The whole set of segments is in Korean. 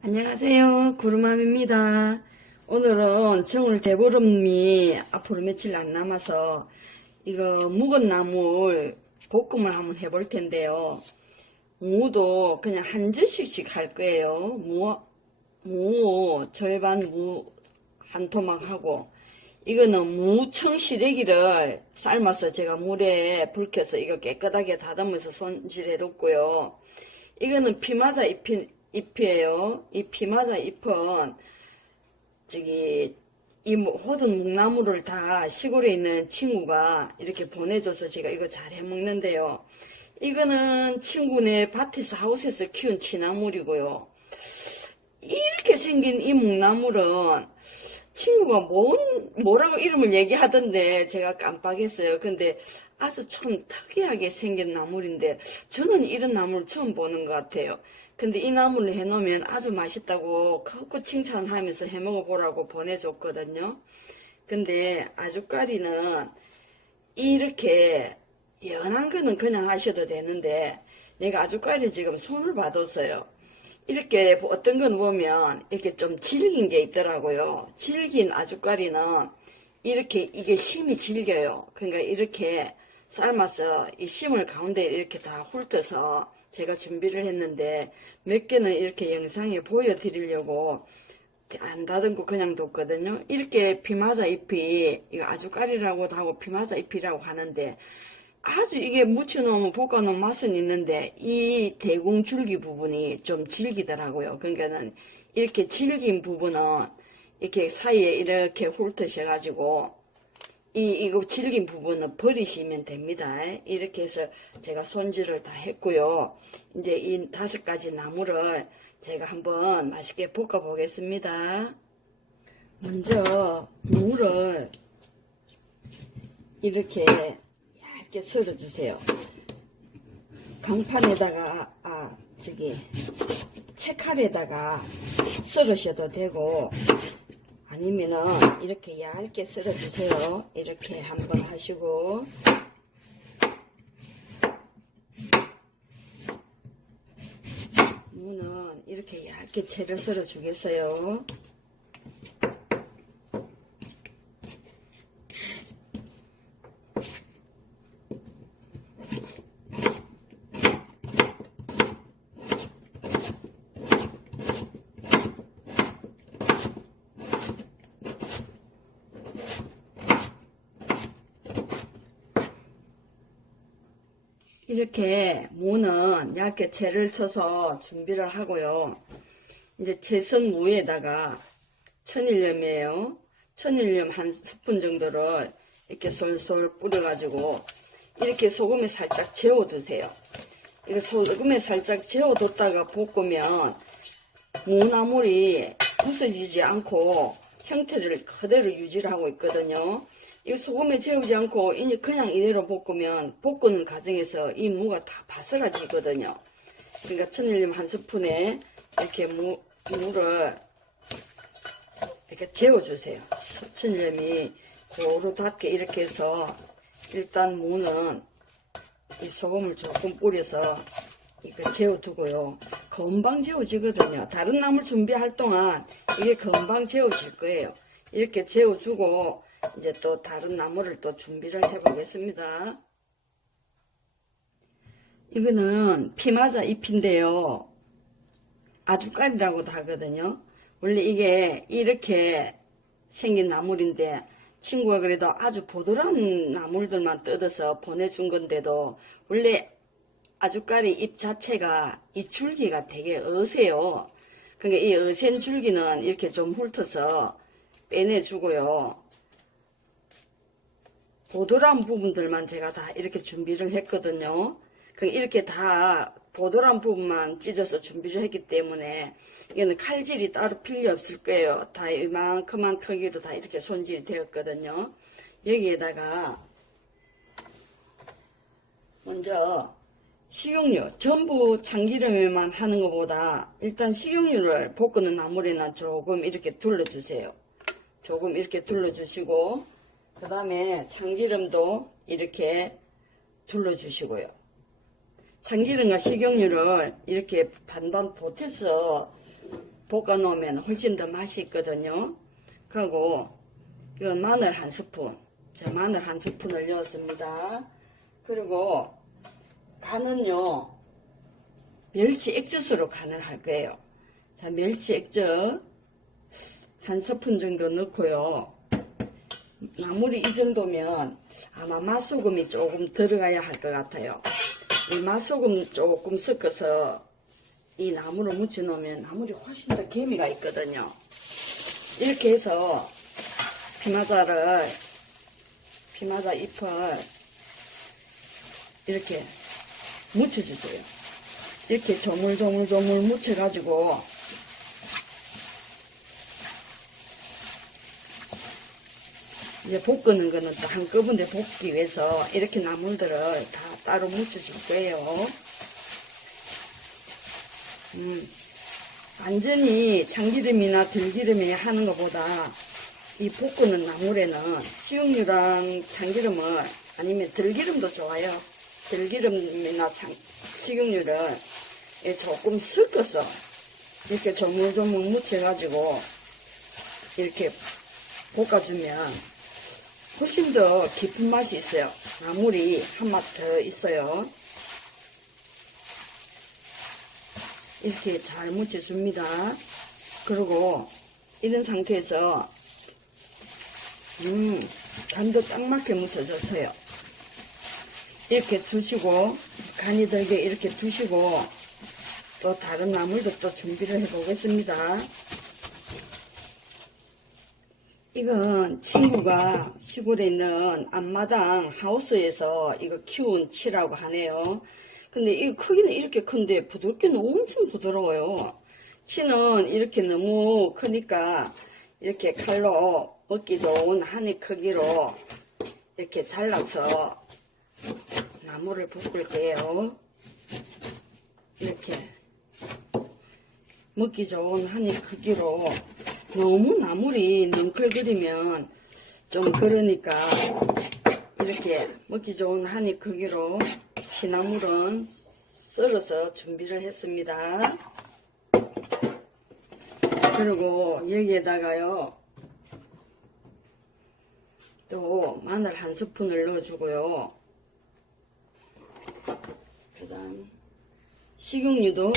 안녕하세요. 구름맘입니다. 오늘은 정월 대보름이 앞으로 며칠 안 남아서 이거 묵은 나물 볶음을 한번 해볼 텐데요. 무도 그냥 한 젓씩씩 할 거예요. 무 절반 무 한 토막 하고, 이거는 무청시래기를 삶아서 제가 물에 불 켜서 이거 깨끗하게 다듬어서 손질해 뒀고요. 이거는 피마자 잎이에요. 이 피마자 잎은 이 호든 묵나물을 다 시골에 있는 친구가 이렇게 보내줘서 제가 이거 잘 해먹는데요. 이거는 친구네 밭에서 하우스에서 키운 취나물이고요. 이렇게 생긴 이 묵나물은 친구가 뭐라고 이름을 얘기하던데 제가 깜빡했어요. 근데 아주 참 특이하게 생긴 나물인데 저는 이런 나물 처음 보는 것 같아요. 근데 이 나물을 해놓으면 아주 맛있다고 크고 칭찬하면서 해먹어보라고 보내줬거든요. 근데 아주까리는 이렇게 연한 거는 그냥 하셔도 되는데 내가 아주까리를 지금 손을 봐뒀어요. 이렇게 어떤 건 보면 이렇게 좀 질긴 게 있더라고요. 질긴 아주까리는 이렇게 이게 심이 질겨요. 그러니까 이렇게 삶아서 이 심을 가운데 이렇게 다 훑어서 제가 준비를 했는데 몇 개는 이렇게 영상에 보여드리려고 안 다듬고 그냥 뒀거든요. 이렇게 피마자 잎이 이거 아주까리라고도 하고 피마자 잎이라고 하는데 아주 이게 무쳐놓으면 볶아놓은 맛은 있는데 이 대궁줄기 부분이 좀 질기더라고요. 그러니까는 이렇게 질긴 부분은 이렇게 사이에 이렇게 훑으셔가지고 이거 질긴 부분은 버리시면 됩니다. 이렇게 해서 제가 손질을 다 했고요. 이제 이 5가지 나물을 제가 한번 맛있게 볶아 보겠습니다. 먼저 무를 이렇게 얇게 썰어 주세요. 강판에다가 채칼에다가 썰으셔도 되고 아니면은 이렇게 얇게 썰어 주세요. 이렇게 한번 하시고 무는 이렇게 얇게 채를 썰어 주겠어요. 이렇게 무는 얇게 채를 쳐서 준비를 하고요. 이제 채선 무에다가 천일염이에요. 천일염 한 스푼 정도를 이렇게 솔솔 뿌려가지고 이렇게 소금에 살짝 재워 두세요. 이거 소금에 살짝 재워 뒀다가 볶으면 무나물이 부서지지 않고 형태를 그대로 유지를 하고 있거든요. 이 소금에 재우지 않고 그냥 이대로 볶으면 볶는 과정에서 이 무가 다 바스라지거든요. 그러니까 천일염 한 스푼에 이렇게 무를 이렇게 재워주세요. 천일염이 고루 닿게 이렇게 해서 일단 무는 이 소금을 조금 뿌려서 이거 재워두고요. 금방 재워지거든요. 다른 나물 준비할 동안 이게 금방 재워질 거예요. 이렇게 재워주고 이제 또 다른 나물을 또 준비를 해 보겠습니다. 이거는 피마자 잎인데요. 아주까리라고도 하거든요. 원래 이게 이렇게 생긴 나물인데 친구가 그래도 아주 보드라운 나물들만 뜯어서 보내준 건데도 원래 아주까리 잎 자체가 이 줄기가 되게 어세요. 그러니까 이 어센 줄기는 이렇게 좀 훑어서 빼내주고요. 보드라운 부분들만 제가 다 이렇게 준비를 했거든요. 이렇게 다 보드라운 부분만 찢어서 준비를 했기 때문에 이거는 칼질이 따로 필요 없을 거예요. 다 이만큼만 크기로 다 이렇게 손질이 되었거든요. 여기에다가 먼저 식용유, 전부 참기름에만 하는 것보다 일단 식용유를 볶는 나물에는 조금 이렇게 둘러주세요. 조금 이렇게 둘러주시고 그 다음에 참기름도 이렇게 둘러주시고요. 참기름과 식용유를 이렇게 반반 보태서 볶아 놓으면 훨씬 더 맛이 있거든요. 그리고 이건 마늘 한 스푼. 자, 마늘 한 스푼을 넣었습니다. 그리고 간은요, 멸치 액젓으로 간을 할 거예요. 자, 멸치 액젓 한 스푼 정도 넣고요. 나물이 이 정도면 아마 맛소금이 조금 들어가야 할 것 같아요. 이 맛소금 조금 섞어서 이 나물을 무쳐 놓으면 나물이 훨씬 더 개미가 있거든요. 이렇게 해서 피마자 잎을 이렇게 묻혀주세요. 이렇게 조물조물 묻혀가지고 이제 볶는 거는 또 한꺼번에 볶기 위해서 이렇게 나물들을 다 따로 묻혀줄 거예요. 완전히 참기름이나 들기름에 하는 것보다 이 볶는 나물에는 식용유랑 참기름을 아니면 들기름도 좋아요. 들기름이나 식용유를 조금 섞어서 이렇게 조물조물 묻혀가지고 이렇게 볶아주면 훨씬 더 깊은 맛이 있어요. 나물이 한 맛 더 있어요. 이렇게 잘 묻혀줍니다. 그리고 이런 상태에서 간도 딱 맞게 묻혀줬어요. 이렇게 두시고 간이 들게 이렇게 두시고 또 다른 나물도 또 준비를 해 보겠습니다. 이건 친구가 시골에 있는 앞마당 하우스에서 이거 키운 치라고 하네요. 근데 이 크기는 이렇게 큰데 부드럽게는 엄청 부드러워요. 치는 이렇게 너무 크니까 이렇게 칼로 먹기 좋은 한입 크기로 이렇게 잘라서 나물을 볶을 거예요. 이렇게 먹기 좋은 한입 크기로. 너무 나물이 넝클거리면 좀 그러니까 이렇게 먹기 좋은 한입 크기로 시나물은 썰어서 준비를 했습니다. 그리고 여기에다가요 또 마늘 한 스푼을 넣어주고요. 그 다음 식용유도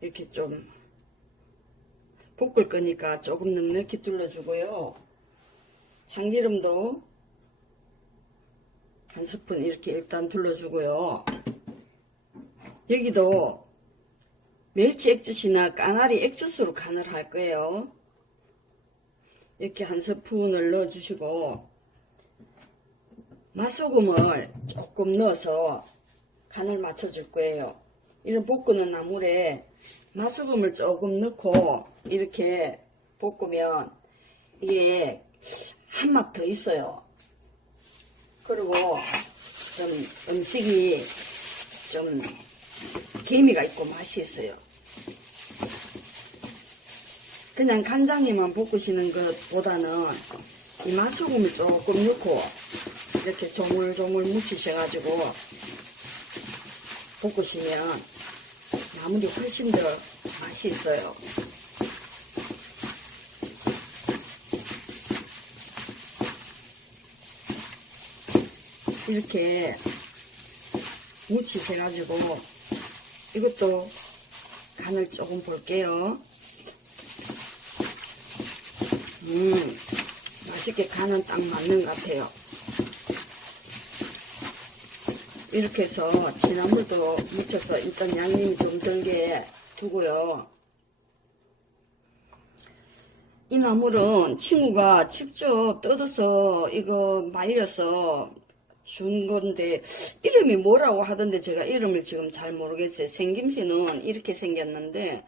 이렇게 좀 볶을 거니까 조금 넉넉히 둘러주고요. 참기름도 한 스푼 이렇게 일단 둘러주고요. 여기도 멸치 액젓이나 까나리 액젓으로 간을 할 거예요. 이렇게 한 스푼을 넣어주시고 맛소금을 조금 넣어서 간을 맞춰줄 거예요. 이런 볶는 나물에 맛소금을 조금 넣고 이렇게 볶으면 이게 한 맛 더 있어요. 그리고 좀 음식이 좀 개미가 있고 맛이 있어요. 그냥 간장에만 볶으시는 것보다는 이 맛소금을 조금 넣고 이렇게 조물조물 묻히셔가지고 볶으시면 나물이 훨씬 더 맛이 있어요. 이렇게 무치셔가지고 이것도 간을 조금 볼게요. 맛있게 간은 딱 맞는 것 같아요. 이렇게 해서 진나물도 묻혀서 일단 양념이 좀 들게 두고요. 이 나물은 친구가 직접 뜯어서 이거 말려서 준 건데 이름이 뭐라고 하던데 제가 이름을 지금 잘 모르겠어요. 생김새는 이렇게 생겼는데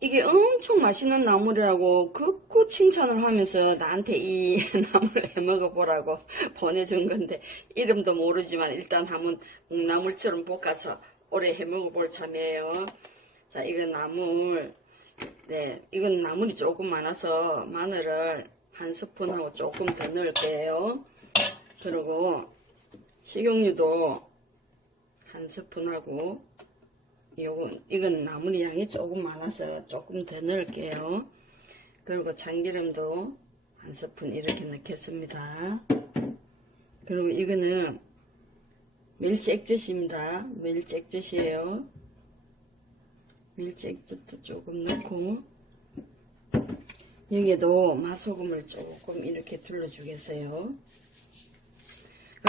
이게 엄청 맛있는 나물이라고 극구 칭찬을 하면서 나한테 이 나물 해먹어 보라고 보내준 건데 이름도 모르지만 일단 한번 묵나물처럼 볶아서 오래 해먹어 볼 참이에요. 자, 이건 나물. 네, 이건 나물이 조금 많아서 마늘을 한 스푼하고 조금 더 넣을게요. 그리고 식용유도 한 스푼하고 이건 나물이 양이 조금 많아서 조금 더 넣을게요. 그리고 참기름도 한 스푼 이렇게 넣겠습니다. 그리고 이거는 멸치 액젓입니다. 멸치 액젓이에요. 멸치 액젓도 조금 넣고, 여기에도 맛소금을 조금 이렇게 둘러주겠어요.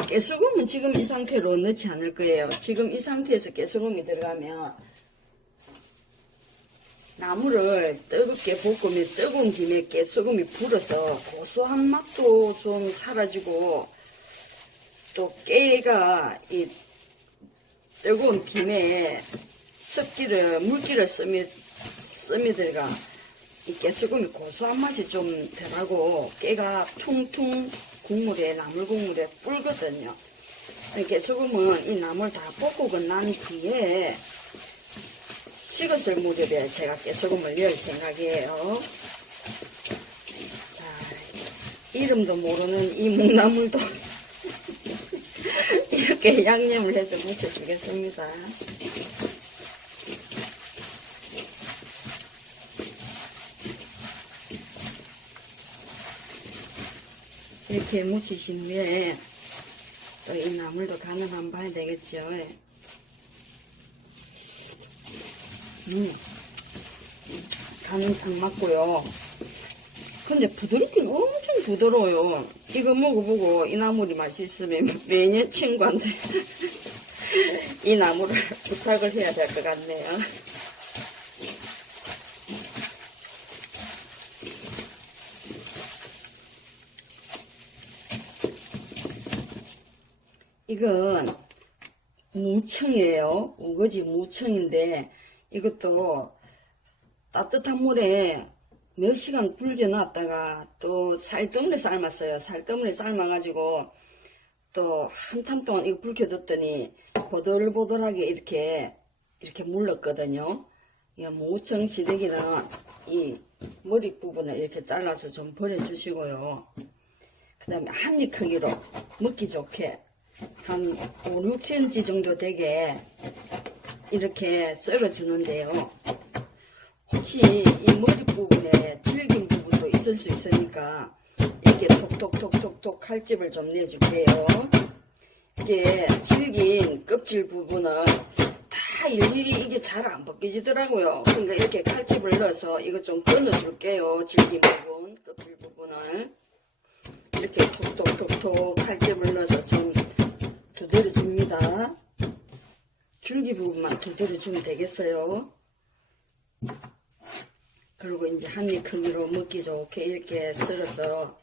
깨소금은 지금 이 상태로 넣지 않을 거예요. 지금 이 상태에서 깨소금이 들어가면 나물을 뜨겁게 볶으면 뜨거운 김에 깨소금이 불어서 고소한 맛도 좀 사라지고, 또 깨가 이 뜨거운 김에 물기를 스며들어가 이 깨소금이 고소한 맛이 좀 덜하고 깨가 퉁퉁 나물 국물에 불거든요. 깨소금은 이 나물 다 볶고 난 뒤에 식었을 무렵에 제가 깨소금을 넣을 생각이에요. 자, 이름도 모르는 이 묵나물도 이렇게 양념을 해서 묻혀주겠습니다. 이렇게 묻히신 후에 또 이 나물도 간을 한번 봐야 되겠죠. 간은 딱 맞고요. 근데 부드럽긴 엄청 부드러워요. 이거 먹어보고 이 나물이 맛있으면 매년 친구한테 이 나물을 부탁을 해야 될 것 같네요. 이건 무청이에요. 우거지 무청인데 이것도 따뜻한 물에 몇 시간 불겨놨다가 또 살뜨물에 삶았어요. 살뜨물에 삶아가지고 또 한참 동안 이거 불켜뒀더니 보들보들하게 이렇게 물렀거든요. 이 무청 시래기는 이 머리 부분을 이렇게 잘라서 좀 버려주시고요. 그 다음에 한 입 크기로 먹기 좋게 한 5, 6cm 정도 되게 이렇게 썰어주는데요. 혹시 이 머리 부분에 질긴 부분도 있을 수 있으니까 이렇게 톡톡톡톡톡 칼집을 좀 내줄게요. 이게 질긴 껍질 부분은 다 일일이 이게 잘 안 벗겨지더라고요. 그러니까 이렇게 칼집을 넣어서 이거 좀 끊어줄게요. 질긴 부분, 껍질 부분을 이렇게 톡톡톡톡 칼집을 넣어서 좀 두드려줍니다. 줄기 부분만 두드려주면 되겠어요. 그리고 이제 한 입 크기로 먹기 좋게 이렇게 썰어서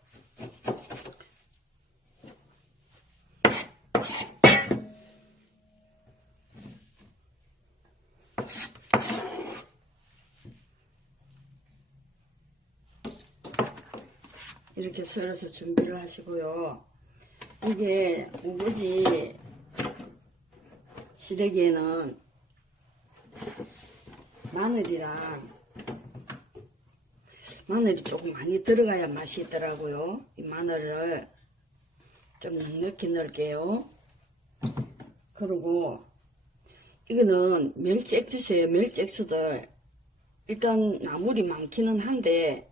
이렇게 썰어서 준비를 하시고요. 이게 우거지 시래기에는 마늘이 조금 많이 들어가야 맛이 있더라고요. 이 마늘을 좀 넉넉히 넣을게요. 그리고 이거는 멸치 액젓이에요. 멸치 액젓을 일단 나물이 많기는 한데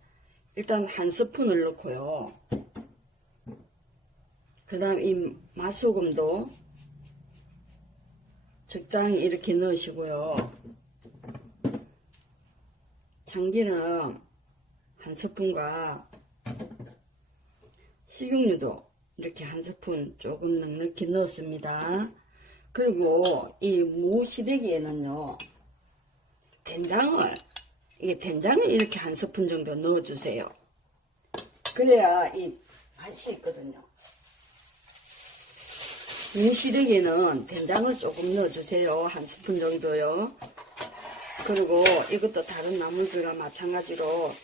일단 한 스푼을 넣고요. 그 다음 이 맛소금도 적당히 이렇게 넣으시고요. 참기름 한 스푼과 식용유도 이렇게 한 스푼 조금 넉넉히 넣었습니다. 그리고 이 무시래기에는요, 된장을 이렇게 한 스푼 정도 넣어주세요. 그래야 이 맛이 있거든요. 무시래기에는 된장을 조금 넣어주세요. 한 스푼 정도요. 그리고 이것도 다른 나물들과 마찬가지로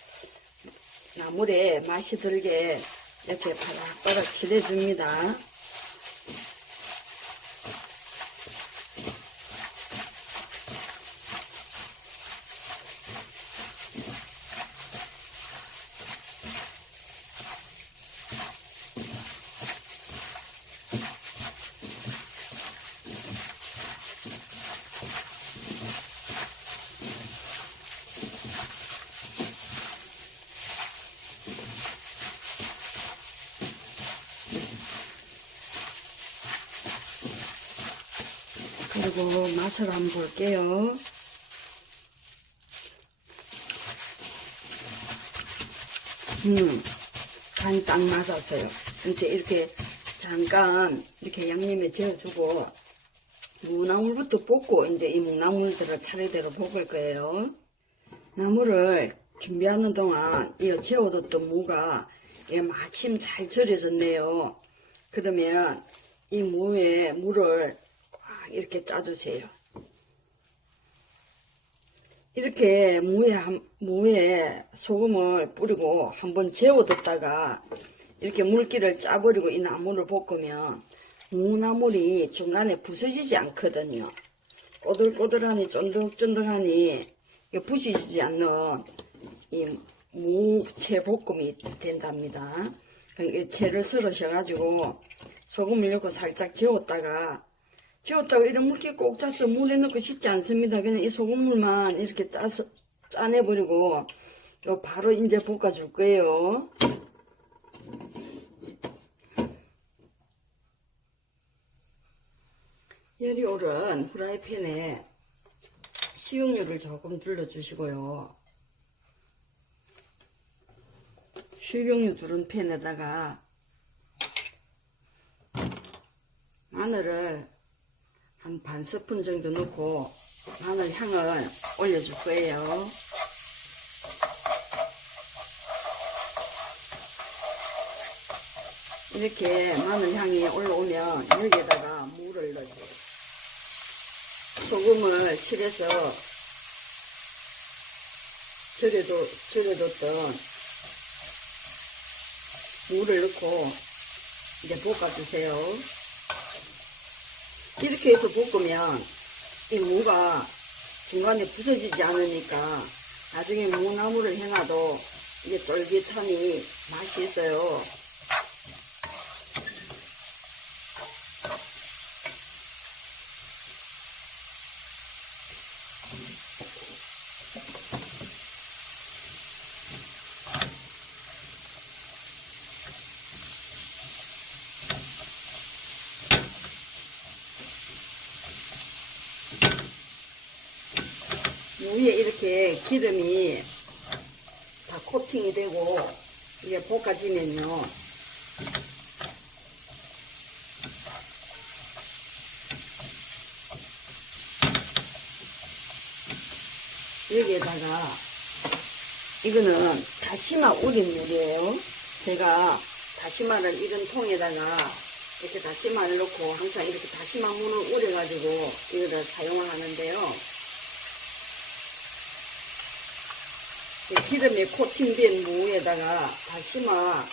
나물에 맛이 들게 이렇게 바락바락 칠해줍니다. 그리고 맛을 한번 볼게요. 간이 딱 맞았어요. 이제 이렇게 잠깐 이렇게 양념에 재워주고 무나물부터 볶고 이제 이 무나물들을 차례대로 볶을 거예요. 나물을 준비하는 동안 이 재워뒀던 무가 마침 잘 절여졌네요. 그러면 이 무에 물을 꽉 이렇게 짜주세요. 이렇게 무에 소금을 뿌리고 한번 재워뒀다가 이렇게 물기를 짜버리고 이 나물을 볶으면 무나물이 중간에 부서지지 않거든요. 꼬들꼬들하니 쫀득쫀득하니 부서지지 않는 이 무채 볶음이 된답니다. 채를 썰으셔가지고 소금을 넣고 살짝 재웠다가 이런 물기 꼭 짜서 물에 넣고 씻지 않습니다. 그냥 이 소금물만 이렇게 짜내버리고 바로 이제 볶아줄 거예요. 열이 오른 후라이팬에 식용유를 조금 둘러주시고요. 식용유 두른 팬에다가 마늘을 한 반 스푼 정도 넣고 마늘 향을 올려줄 거예요. 이렇게 마늘 향이 올라오면 여기에다가 물을 넣어줘요. 소금을 칠해서 절여뒀던 물을 넣고 이제 볶아주세요. 이렇게 해서 볶으면 이 무가 중간에 부서지지 않으니까 나중에 무나물을 해놔도 이게 쫄깃하니 맛이 있어요. 위에 이렇게 기름이 다 코팅이 되고 이게 볶아지면요 여기에다가 이거는 다시마 우린 물이에요. 제가 다시마를 이런 통에다가 이렇게 다시마를 넣고 항상 이렇게 다시마 물을 우려 가지고 이거를 사용을 하는데요. 기름에 코팅된 무에다가 다시마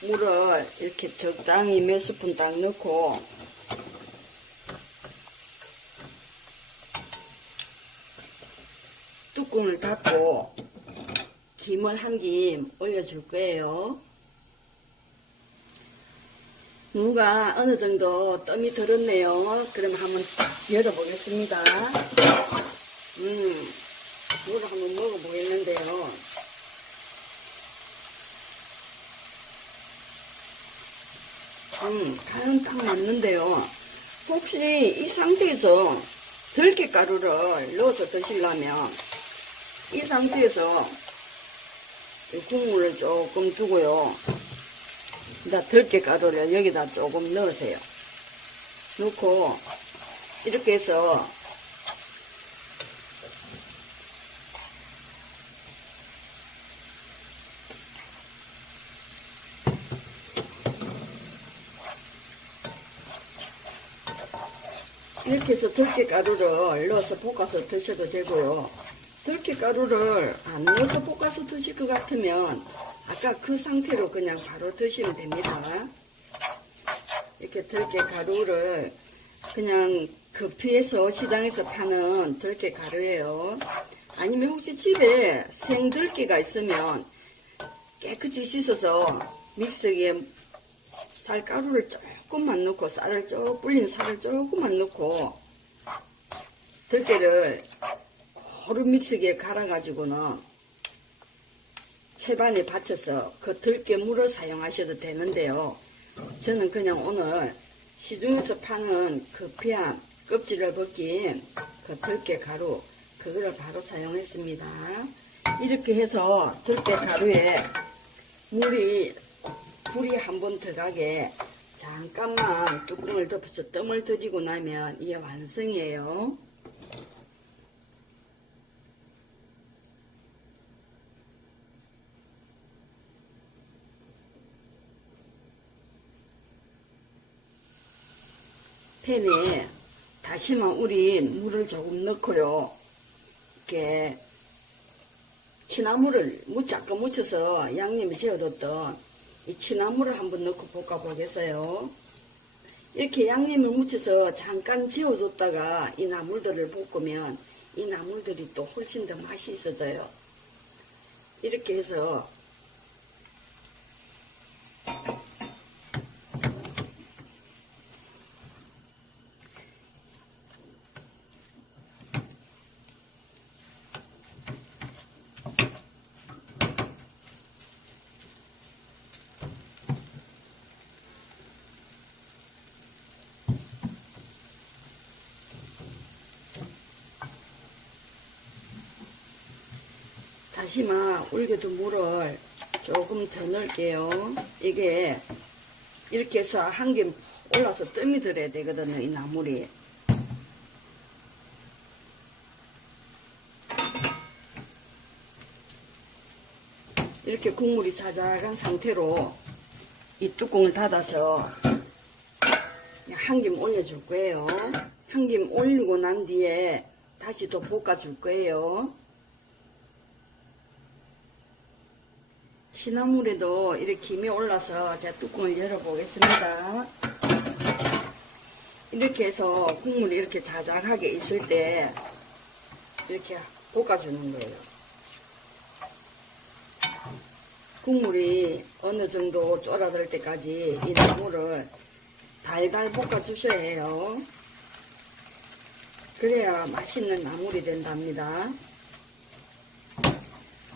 물을 이렇게 적당히 몇 스푼 딱 넣고 뚜껑을 닫고 김을 한 김 올려줄 거예요. 무가 어느 정도 뜸이 들었네요. 그럼 한번 열어보겠습니다. 물을 한번 먹어보겠는데요. 간은 딱 맞는데요. 혹시 이 상태에서 들깨가루를 넣어서 드시려면 이 상태에서 국물을 조금 두고요. 들깨가루를 여기다 조금 넣으세요. 넣고 이렇게 해서 이렇게 해서 들깨가루를 넣어서 볶아서 드셔도 되고요. 들깨가루를 안 넣어서 볶아서 드실 것 같으면 아까 그 상태로 그냥 바로 드시면 됩니다. 이렇게 들깨가루를 그냥 급히해서 시장에서 파는 들깨가루예요. 아니면 혹시 집에 생들깨가 있으면 깨끗이 씻어서 믹서기에 쌀가루를 조금만 넣고 불린 쌀을 조금만 넣고 들깨를 고루 믹서기에 갈아가지고는 채반에 받쳐서 그 들깨물을 사용하셔도 되는데요. 저는 그냥 오늘 시중에서 파는 그 급한 껍질을 벗긴 그 들깨 가루, 그거를 바로 사용했습니다. 이렇게 해서 들깨 가루에 불이 한 번 들어가게 잠깐만 뚜껑을 덮어서 뜸을 들이고 나면 이게 완성이에요. 팬에 다시마 우린 물을 조금 넣고요. 이렇게 취나물을 아까 묻혀서 양념에 재워뒀던 이 취나물을 한번 넣고 볶아보겠어요. 이렇게 양념을 묻혀서 잠깐 재워줬다가 이 나물들을 볶으면 이 나물들이 또 훨씬 더 맛이 있어져요. 이렇게 해서 다시마 울겨둔 물을 조금 더 넣을게요. 이게 이렇게 해서 한 개 올라서 뜸이 들어야 되거든요. 이 나물이. 이렇게 국물이 자작한 상태로 이 뚜껑을 닫아서 한 김 올려줄 거예요. 한 김 올리고 난 뒤에 다시 또 볶아줄 거예요. 취나물에도 이렇게 김이 올라서 제가 뚜껑을 열어보겠습니다. 이렇게 해서 국물이 이렇게 자작하게 있을 때 이렇게 볶아주는 거예요. 국물이 어느 정도 쫄아들 때까지 이 나물을 달달 볶아주셔야 해요. 그래야 맛있는 나물이 된답니다.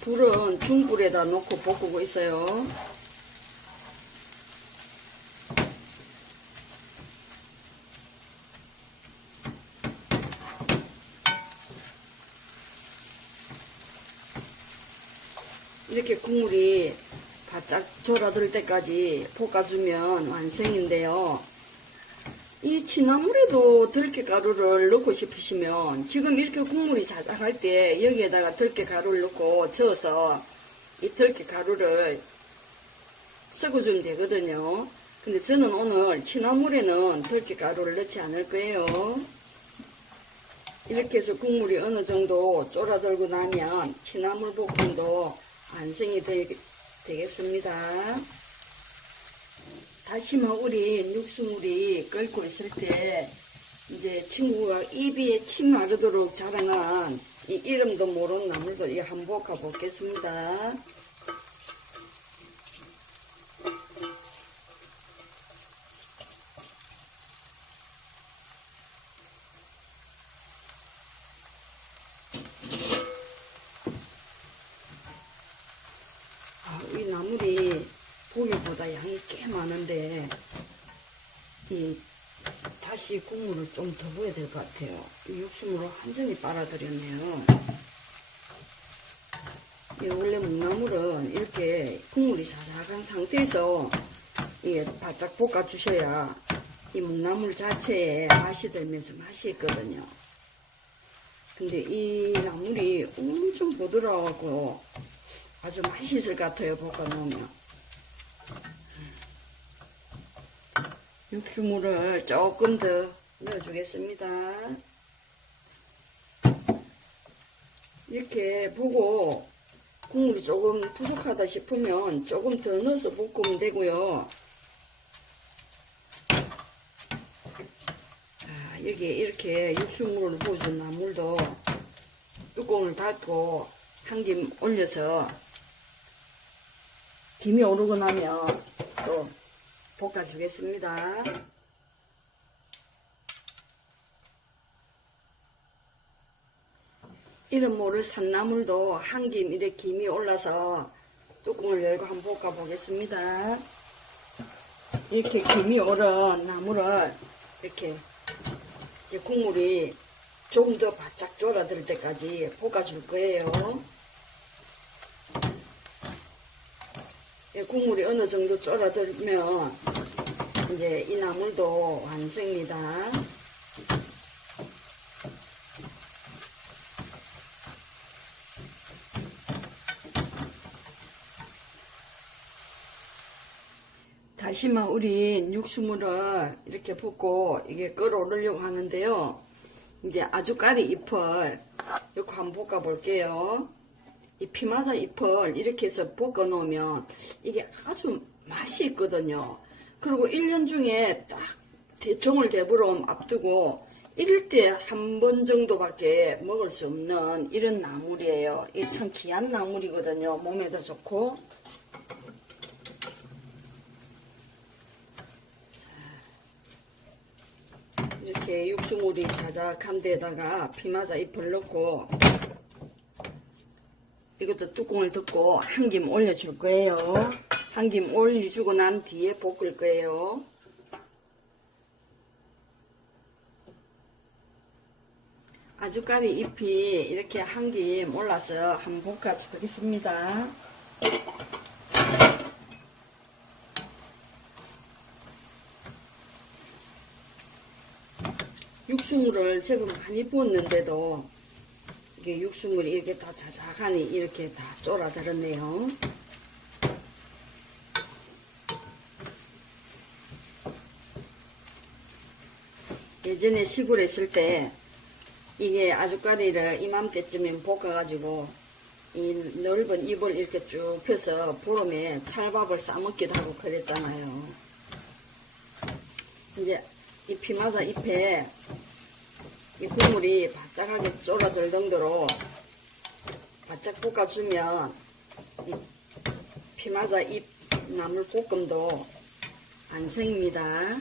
불은 중불에다 놓고 볶고 있어요. 이렇게 국물이 바짝 졸아들 때까지 볶아주면 완성인데요. 이 취나물에도 들깨가루를 넣고 싶으시면 지금 이렇게 국물이 자작할 때 여기에다가 들깨가루를 넣고 저어서 이 들깨가루를 섞어주면 되거든요. 근데 저는 오늘 취나물에는 들깨가루를 넣지 않을 거예요. 이렇게 해서 국물이 어느 정도 쫄아들고 나면 취나물 볶음도 완성이 되겠습니다. 다시마 우린 육수물이 끓고 있을 때 이제 친구가 입에 침 마르도록 자라난 이 이름도 모르는 나물들 한번 볶아 보겠습니다. 이 나물이 보기보다 양이 꽤 많은데 다시 국물을 좀 더 부어야 될 것 같아요. 이 육수물을 완전히 빨아들였네요. 원래 묵나물은 이렇게 국물이 자작한 상태에서 이게 바짝 볶아 주셔야 이 묵나물 자체에 맛이 들면서 맛이 있거든요. 근데 이 나물이 엄청 부드러워하고 아주 맛이 있을 것 같아요. 볶아 놓으면. 육수물을 조금 더 넣어주겠습니다. 이렇게 보고 국물이 조금 부족하다 싶으면 조금 더 넣어서 볶으면 되고요. 여기에 이렇게 육수물을 부어준 나물도 뚜껑을 닫고 한 김 올려서 김이 오르고 나면 또 볶아주겠습니다. 이름 모를 산나물도 한 김 이렇게 김이 올라서 뚜껑을 열고 한번 볶아 보겠습니다. 이렇게 김이 오른 나물을 이렇게 이 국물이 좀 더 바짝 졸아들 때까지 볶아줄 거예요. 이 국물이 어느 정도 졸아들면 이제 이 나물도 완성입니다. 다시마 우린 육수물을 이렇게 붓고 이게 끓어오르려고 하는데요. 이제 아주까리 잎을 이렇게 한번 볶아 볼게요. 이 피마사 잎을 이렇게 해서 볶아 놓으면 이게 아주 맛이 있거든요. 그리고 1년 중에 딱 정월 대보름 앞두고 이럴 때 한 번 정도밖에 먹을 수 없는 이런 나물이에요. 이게 참 귀한 나물이거든요. 몸에도 좋고. 이렇게 육수물이 자작한 데다가 피마사 잎을 넣고 이것도 뚜껑을 덮고 한 김 올려줄 거예요. 한 김 올려주고 난 뒤에 볶을 거예요. 아주까리 잎이 이렇게 한 김 올라서 한번 볶아주겠습니다. 육수물을 제법 많이 부었는데도 이게 육수물이 이렇게 다 자작하니 이렇게 다 쫄아들었네요. 예전에 시골에 있을 때 이게 아주까리를 이맘때쯤에 볶아가지고 이 넓은 잎을 이렇게 쭉 펴서 보름에 찰밥을 싸먹기도 하고 그랬잖아요. 이제 이 피마사 잎에 이 국물이 바짝하게 졸아들 정도로 바짝 볶아주면 이 피마사 잎 나물 볶음도 완성입니다.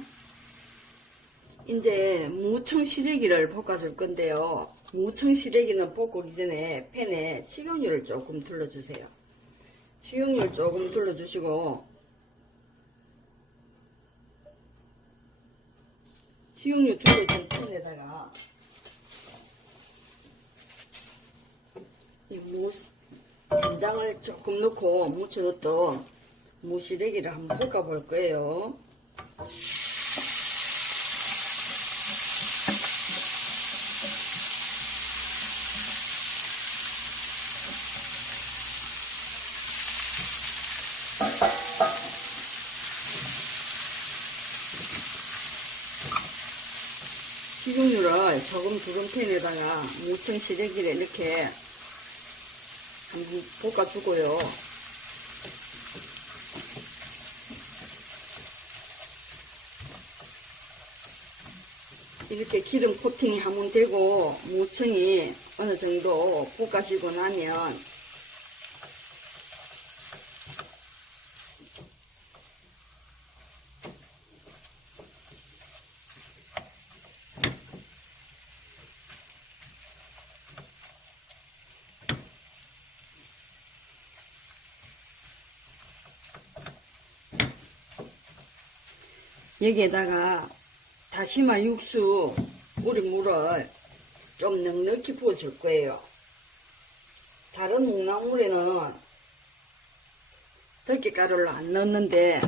이제 무청 시래기를 볶아줄 건데요. 무청 시래기는 볶기 전에 팬에 식용유를 조금 둘러주세요. 식용유를 조금 둘러주시고 식용유 둘러준 팬에다가 이 된장을 조금 넣고 묻혀뒀던 무시래기를 한번 볶아볼 거예요. 식용유를 조금 두른 팬에다가 무청 시래기를 이렇게 한번 볶아주고요. 이렇게 기름 코팅이 한번 되고 무청이 어느 정도 볶아지고 나면 여기에다가 다시마 육수 우린 물을 좀 넉넉히 부어줄 거예요. 다른 묵나물에는 들깨가루를 안 넣는데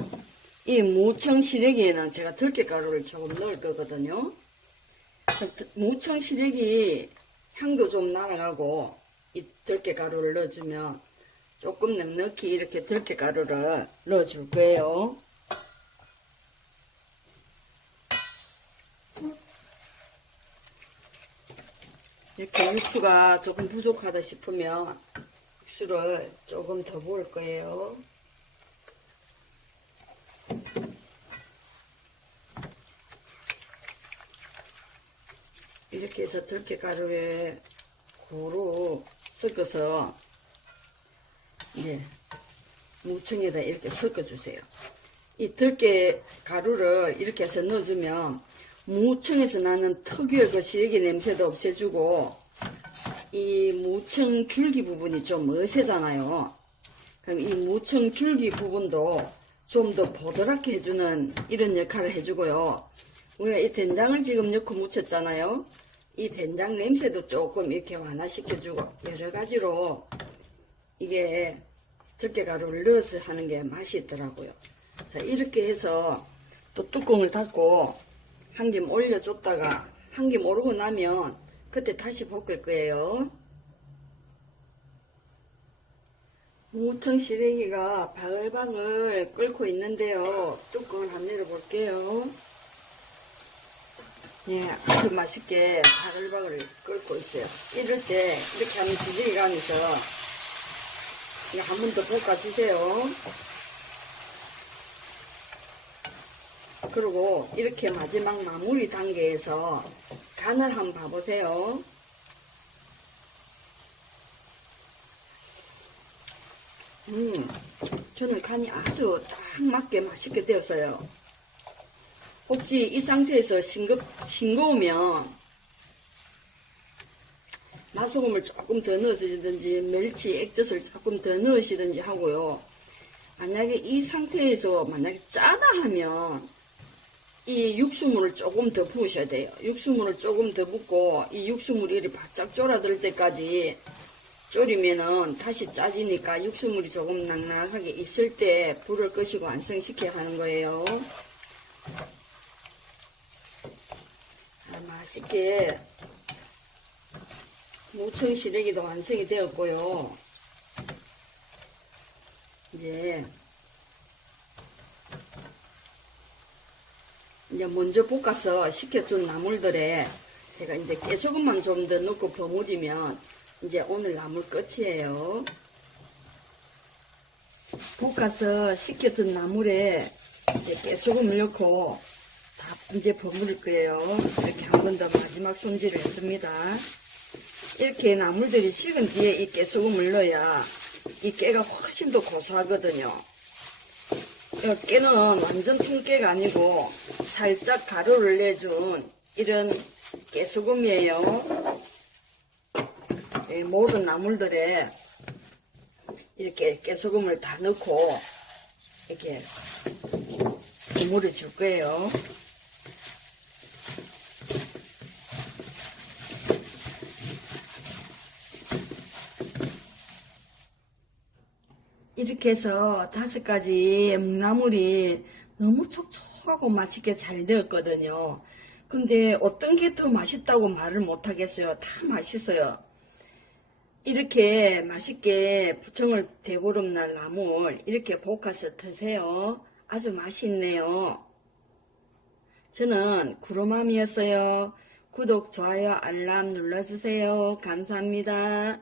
이 무청 시래기에는 제가 들깨가루를 조금 넣을 거거든요. 무청 시래기 향도 좀 날아가고 이 들깨가루를 넣어주면 조금 넉넉히 이렇게 들깨가루를 넣어줄 거예요. 이렇게 육수가 조금 부족하다 싶으면 육수를 조금 더 부을 거예요. 이렇게 해서 들깨가루에 고루 섞어서 이제 무청에다 이렇게 섞어주세요. 이 들깨가루를 이렇게 해서 넣어주면 무청에서 나는 특유의 그 시래기 냄새도 없애주고 이 무청 줄기 부분이 좀 어세잖아요. 그럼 이 무청 줄기 부분도 좀 더 보드랍게 해주는 이런 역할을 해주고요. 우리가 이 된장을 지금 넣고 무쳤잖아요. 이 된장 냄새도 조금 이렇게 완화시켜주고 여러 가지로 이게 들깨가루를 넣어서 하는 게 맛이 있더라고요. 자, 이렇게 해서 또 뚜껑을 닫고 한 김 올려줬다가 한 김 오르고 나면 그때 다시 볶을 거예요. 무청 시래기가 바글바글 끓고 있는데요. 뚜껑을 한번 열어볼게요. 예, 아주 맛있게 바글바글 끓고 있어요. 이럴 때 이렇게 하면 지지개 가면서 한 번 더 볶아주세요. 그리고 이렇게 마지막 마무리 단계에서 간을 한번 봐보세요. 저는 간이 아주 딱 맞게 맛있게 되었어요. 혹시 이 상태에서 싱거우면 맛소금을 조금 더 넣으시든지 멸치 액젓을 조금 더 넣으시든지 하고요. 만약에 이 상태에서 만약에 짜다 하면 이 육수물을 조금 더 부으셔야 돼요. 육수물을 조금 더 붓고 이 육수물이 이렇게 바짝 졸아들 때까지 졸이면은 다시 짜지니까 육수물이 조금 낭낭하게 있을 때 불을 끄시고 완성시켜야 하는 거예요. 맛있게 무청 시래기도 완성이 되었고요. 이제 먼저 볶아서 식혀준 나물들에 제가 이제 깨소금만 좀 더 넣고 버무리면 이제 오늘 나물 끝이에요. 볶아서 식혀둔 나물에 이제 깨소금을 넣고 다 이제 버무릴 거예요. 이렇게 한 번 더 마지막 손질을 해줍니다. 이렇게 나물들이 식은 뒤에 이 깨소금을 넣어야 이 깨가 훨씬 더 고소하거든요. 이 깨는 완전 통깨가 아니고 살짝 가루를 내준 이런 깨소금이에요. 모든 나물들에 이렇게 깨소금을 다 넣고 이렇게 버무려 줄 거예요. 이렇게 해서 5가지 묵나물이 너무 촉촉하고 맛있게 잘 되었거든요. 근데 어떤 게 더 맛있다고 말을 못하겠어요. 다 맛있어요. 이렇게 맛있게 부청을 대보름날 나물 이렇게 볶아서 드세요. 아주 맛있네요. 저는 구로맘이었어요. 구독, 좋아요, 알람 눌러주세요. 감사합니다.